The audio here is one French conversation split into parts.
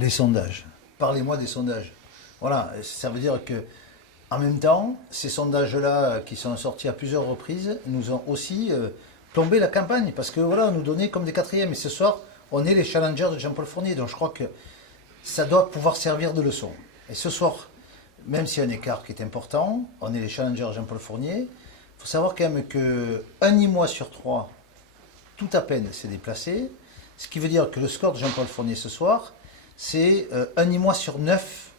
Les sondages. Parlez-moi des sondages. Voilà, ça veut dire que, en même temps, ces sondages-là, qui sont sortis à plusieurs reprises, nous ont aussi plombé la campagne, parce que voilà, on nous donnait comme des quatrièmes. Et ce soir, on est les challengers de Jean-Paul Fournier, donc je crois que ça doit pouvoir servir de leçon. Et ce soir, même s'il y a un écart qui est important, on est les challengers de Jean-Paul Fournier. Il faut savoir quand même qu'un Nîmois sur trois, tout à peine, s'est déplacé. Ce qui veut dire que le score de Jean-Paul Fournier ce soir, c'est un Nîmois sur 9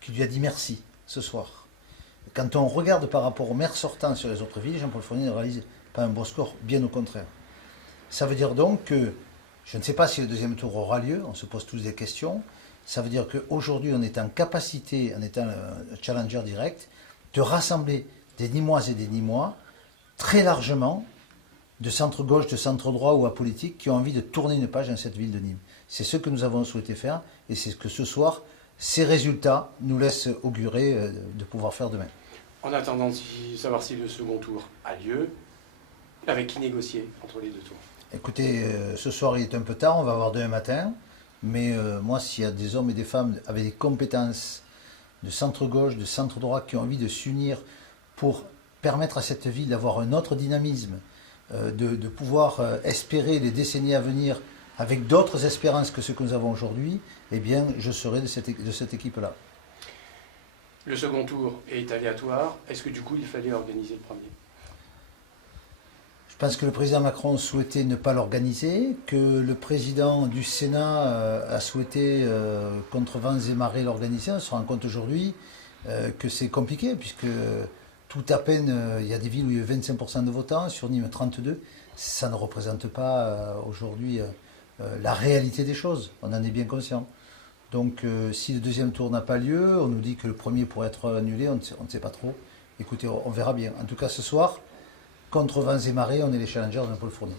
qui lui a dit merci ce soir. Quand on regarde par rapport au maire sortant sur les autres villes, Jean-Paul Fournier ne réalise pas un beau score, bien au contraire. Ça veut dire donc que, je ne sais pas si le deuxième tour aura lieu, on se pose tous des questions, ça veut dire qu'aujourd'hui on est en capacité, en étant un challenger direct, de rassembler des Nîmoises et des Nîmois très largement, de centre-gauche, de centre-droit ou apolitique, qui ont envie de tourner une page dans cette ville de Nîmes. C'est ce que nous avons souhaité faire, et c'est ce que ce soir, ces résultats nous laissent augurer de pouvoir faire demain. En attendant de savoir si le second tour a lieu, avec qui négocier entre les deux tours? Écoutez, ce soir il est un peu tard, on va voir demain matin, mais moi s'il y a des hommes et des femmes avec des compétences de centre-gauche, de centre-droit qui ont envie de s'unir pour permettre à cette ville d'avoir un autre dynamisme, de pouvoir espérer les décennies à venir avec d'autres espérances que ce que nous avons aujourd'hui, eh bien, je serai de cette équipe-là. Le second tour est aléatoire. Est-ce que du coup, il fallait organiser le premier? Je pense que le président Macron souhaitait ne pas l'organiser, que le président du Sénat a souhaité, contre vents et marées, l'organiser. On se rend compte aujourd'hui que c'est compliqué, puisque tout à peine, il y a des villes où il y a 25% de votants, sur Nîmes 32%. Ça ne représente pas aujourd'hui la réalité des choses, on en est bien conscient. Donc si le deuxième tour n'a pas lieu, on nous dit que le premier pourrait être annulé, on ne sait pas trop. Écoutez, on verra bien. En tout cas ce soir, contre vents et marées, on est les challengers de Jean-Paul Fournier.